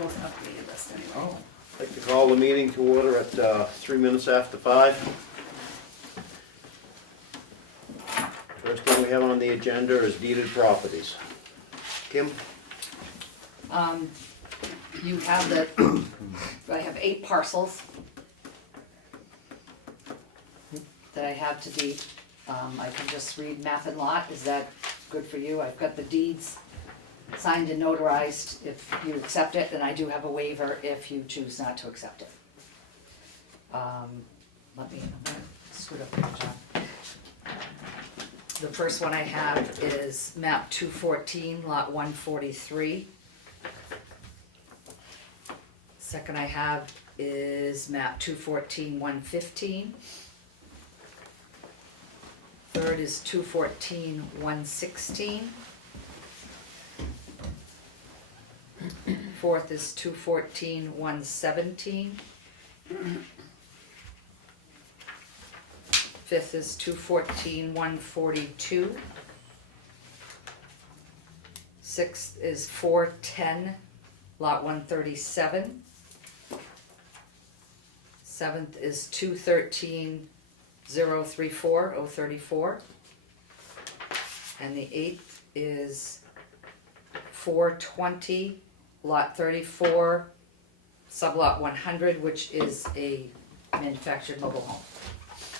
most updated list anyway. Oh, I'd like to call the meeting to order at 3 minutes after 5. First thing we have on the agenda is deeded properties. Kim? You have I have 8 parcels that I have to deed. I can just read map and lot, is that good for you? I've got the deeds signed and notarized if you accept it, and I do have a waiver if you choose not to accept it. I'm gonna scoot up here, John. The first one I have is map 214, lot 143. Second I have is map 214, 115. Third is 214, 116. Fourth is 214, 117. Fifth is 214, 142. Sixth is 410, lot 137. Seventh is 213, 034, 034. And the eighth is 420, lot 34, sublot 100, which is a manufactured mobile home.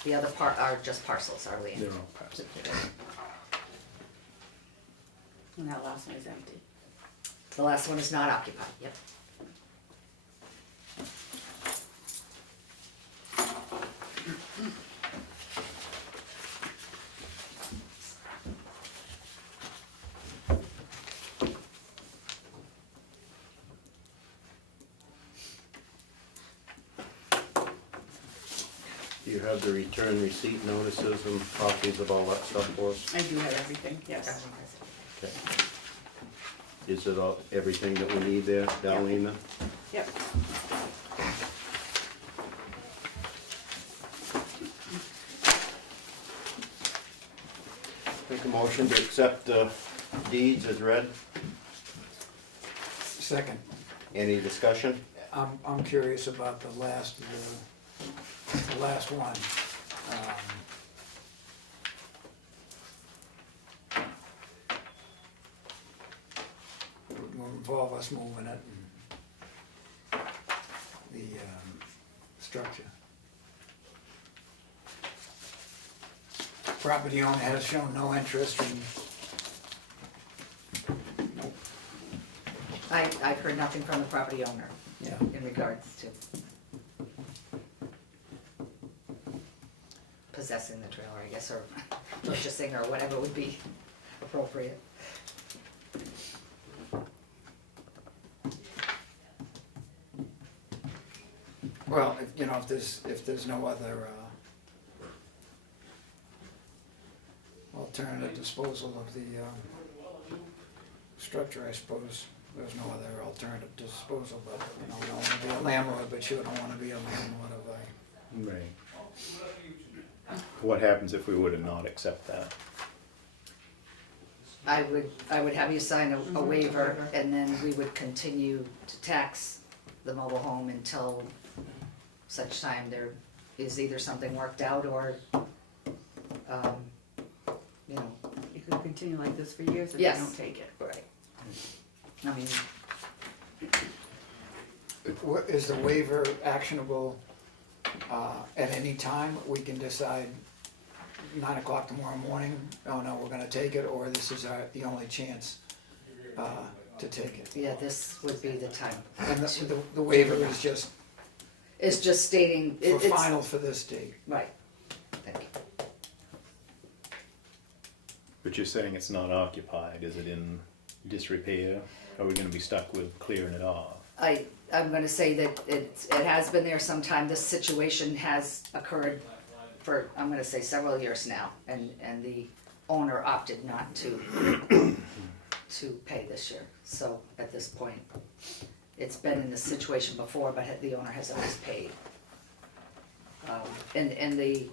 The other part are just parcels, Arlene. they're all parcels. And that last one is empty. The last one is not occupied, yep. Do you have the return receipt notices and copies of all that stuff for us? I do have everything, yes. Okay. Is it all, everything that we need there, Darlene? then? Yep. Make a motion to accept the deeds as read. Second, Any discussion? I'm curious about the last one. It will involve us moving it and the structure. Property owner has shown no interest in. I've heard nothing from the property owner Yeah. in regards to possessing the trailer, I guess, or purchasing, or whatever would be appropriate. Well, if there's no other alternative disposal of the structure, I suppose there's no other alternative disposal, but, I don't want to be a landlord, but you don't want to be a landlord of a. Right. What happens if we were to not accept that? I would have you sign a waiver, and then we would continue to tax the mobile home until such time there is either something worked out or, You could continue like this for years if you Yes. don't take it. right. I mean, Is the waiver actionable at any time? We can decide 9 o'clock tomorrow morning, oh no, we're gonna take it, or this is the only chance to take it. yeah, this would be the time. And the waiver is just It's just stating, for it's, final for this date. right, thank you. But you're saying it's not occupied, is it in disrepair? Are we gonna be stuck with clearing it off? I'm gonna say that it has been there some time. This situation has occurred for, I'm gonna say, several years now, and the owner opted not to pay this year. So at this point, it's been in this situation before, but the owner has always paid. And the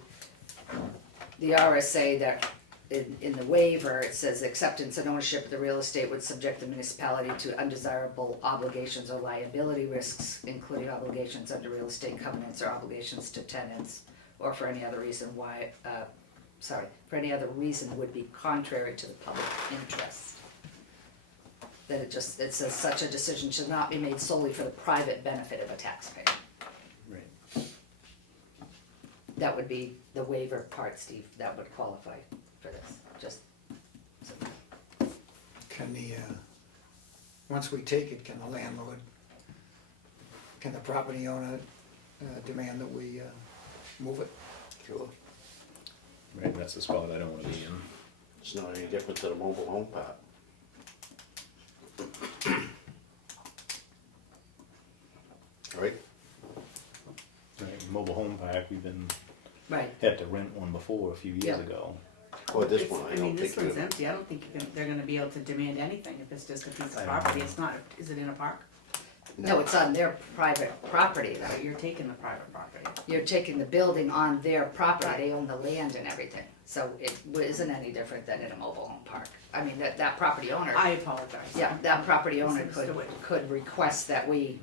RSA that in the waiver, it says acceptance and ownership of the real estate would subject the municipality to undesirable obligations or liability risks, including obligations under real estate covenants or obligations to tenants, or for any other reason for any other reason would be contrary to the public interest. That it says such a decision should not be made solely for the private benefit of a taxpayer. Right. That would be the waiver part, Steve, that would qualify for this, just, so. Can once we take it, can the property owner demand that we move it? Sure. Right, that's the spot I don't wanna be in. It's not any different than a mobile home park. Right? Right, mobile home park, we've been, Right, had to rent one before a few years Yeah. ago. Well, this It's- one, I mean, don't this think one's you, empty, I don't think they're gonna be able to demand anything if it's just a piece I of don't property, know. it's not, is it in a park? no, it's on their private property though. You're taking the private property. You're taking the building on their property, they own the land and everything, so it isn't any different than in a mobile home park. I mean, that property owner, I apologize. yeah, that property owner Misunderstood. could request that we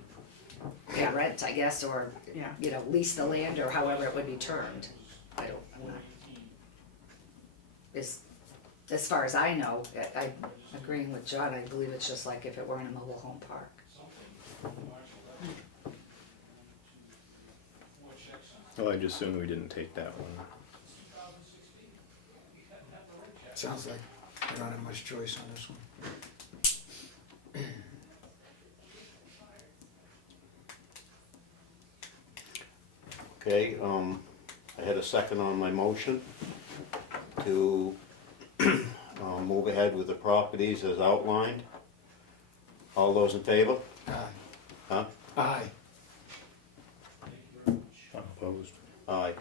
pay Yeah. rent, I guess, or, Yeah. you know, lease the land or however it would be termed. I'm not. As far as I know, I'm agreeing with John, I believe it's just like if it were in a mobile home park. Well, I just assumed we didn't take that one. Sounds like we don't have much choice on this one. okay, I had a second on my motion to move ahead with the properties as outlined. All those in favor? Aye. Huh? Aye. Unopposed. Aye.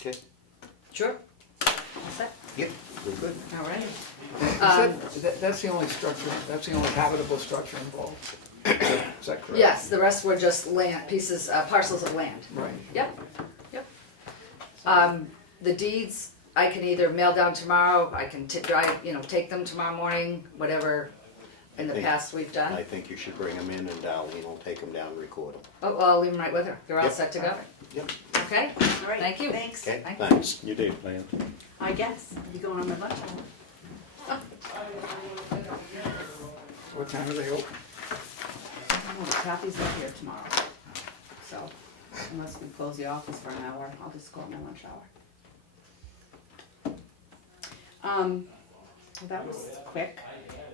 Okay. Sure. That's it. Yep, we're good. All right. That's the only structure, that's the only habitable structure involved. Is that correct? Yes, the rest were just land, pieces, parcels of land. Right. Yep, yep. The deeds, I can either mail down tomorrow, I can take them tomorrow morning, whatever in the think- past we've done. I think you should bring them in and Darlene will take them down and record them. Oh, well, I'll leave them right with her. They're all Yep. set to go. Yep. Okay? All right, Thank you. thanks. Okay, Thank you. thanks. Your date plan. I guess, I'll be going on my lunch hour. What time are they open? Oh, Kathy's not here tomorrow, so unless we close the office for an hour, I'll just go on my lunch hour. Well, that was quick.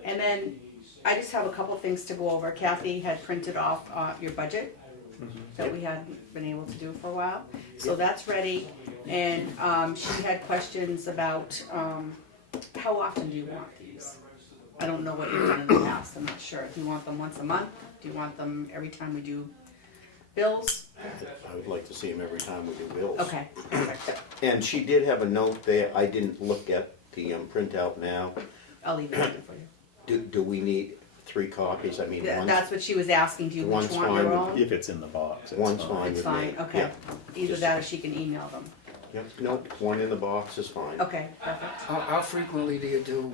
And then I just have a couple things to go over. Kathy had printed off your budget that we hadn't been able to do for a while. So that's ready, and she had questions about how often do you want these? I don't know what you've done in the past, I'm not sure. Do you want them once a month? Do you want them every time we do bills? I would like to see them every time we do bills. Okay, perfect. And she did have a note there, I didn't look at the printout now. I'll leave it open for you. Do we need 3 copies? I mean, one's, That's what she was asking, do you one's each want your fine. own? If it's in the box, it's One's fine. fine. It's with me. fine, okay. Yeah. Either that or she can email them. Yep, nope, one in the box is fine. Okay, perfect. How frequently do you do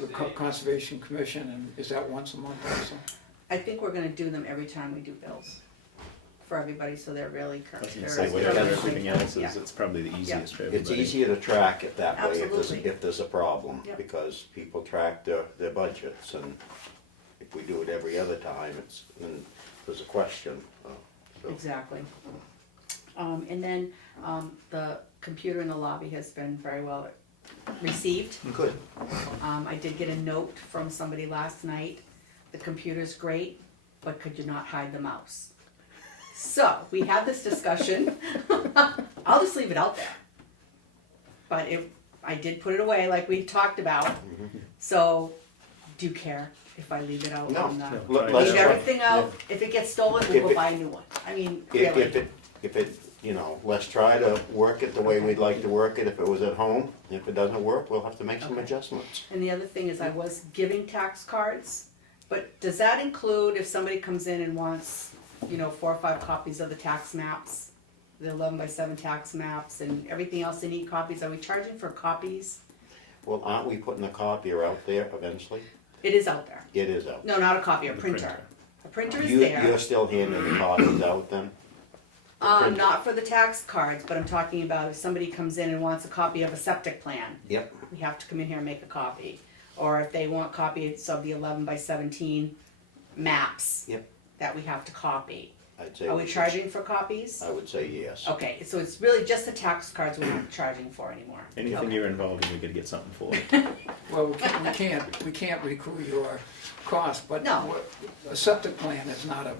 the Conservation Commission, and is that once a month also? I think we're gonna do them every time we do bills for everybody, so they're really I current. was gonna they're- say, they're whatever really everything clean. else Yeah. is, it's probably the easiest for everybody. It's easier to track it that way Absolutely. if there's a problem, Yep. because people track their budgets, and if we do it every other time, then there's a question. So, Exactly. And then, the computer in the lobby has been very well received. Good. I did get a note from somebody last night, the computer's great, but could you not hide the mouse? So, we had this discussion, I'll just leave it out there. But I did put it away like we talked about, so, do you care if I leave it out? No. on the- No. Let's Leave try. everything out, if it gets stolen, we'll If go it- buy a new one, I mean, If really, it, let's try to work it the way we'd like to work it if it was at home. If it doesn't work, we'll have to make some Okay. adjustments. And the other thing is I was giving tax cards, but does that include if somebody comes in and wants you know, 4 or 5 copies of the tax maps, the 11x7 tax maps, and everything else they need copies. Are we charging for copies? Well, aren't we putting a copier out there eventually? It is out there. It is out. No, not a copy, a The printer. A printer is You're there. still handing the copies out then? The printer? Not for the tax cards, but I'm talking about if somebody comes in and wants a copy of a septic plan, Yep, we have to come in here and make a copy. Or if they want copies of the 11x17 maps yep, that we have to copy. I'd say. Are we should- charging for copies? I would say yes. Okay, so it's really just the tax cards we're not charging for anymore. Anything Okay. you're involved in, we gotta get something for. Well, we can't recoup your cost, but No. a septic plan is not a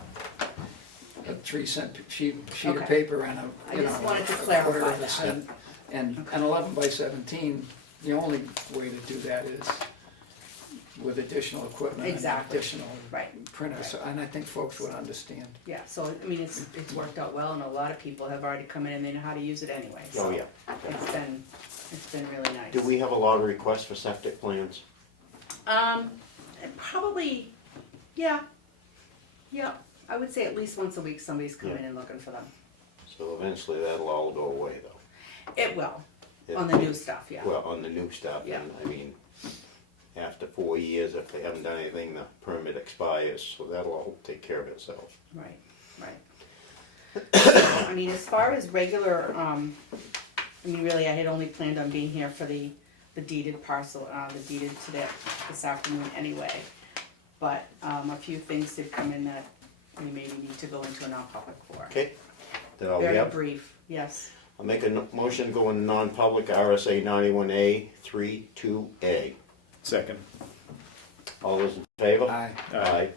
3-cent sheet of Okay. paper and I you just know, wanted to a quarter clarify of a that. cent. And an 11x17, the only way to do that is with additional equipment and Exactly. additional Right. printers, and I think folks would understand. Yeah, so, I mean, it's worked out well, and a lot of people have already come in and they know how to use it anyway, so. Oh, yeah. It's been really nice. Do we have a lot of requests for septic plans? Probably, yeah, I would say at least once a week somebody's coming in and looking for them. So eventually that'll all go away though. It will, Yeah. on the new stuff, yeah. Well, on the new stuff, Yeah. and I mean, after 4 years, if they haven't done anything, the permit expires, so that'll all take care of itself. Right, right. I mean, as far as regular, I mean, really, I had only planned on being here for the deeded parcel, the deeded to this afternoon anyway. But, a few things did come in that we maybe need to go into a non-public for. Okay? That all we Very have? brief, yes. I'll make a motion to go in non-public, RSA 91A 32A. Second. All those in favor? Aye. Aye.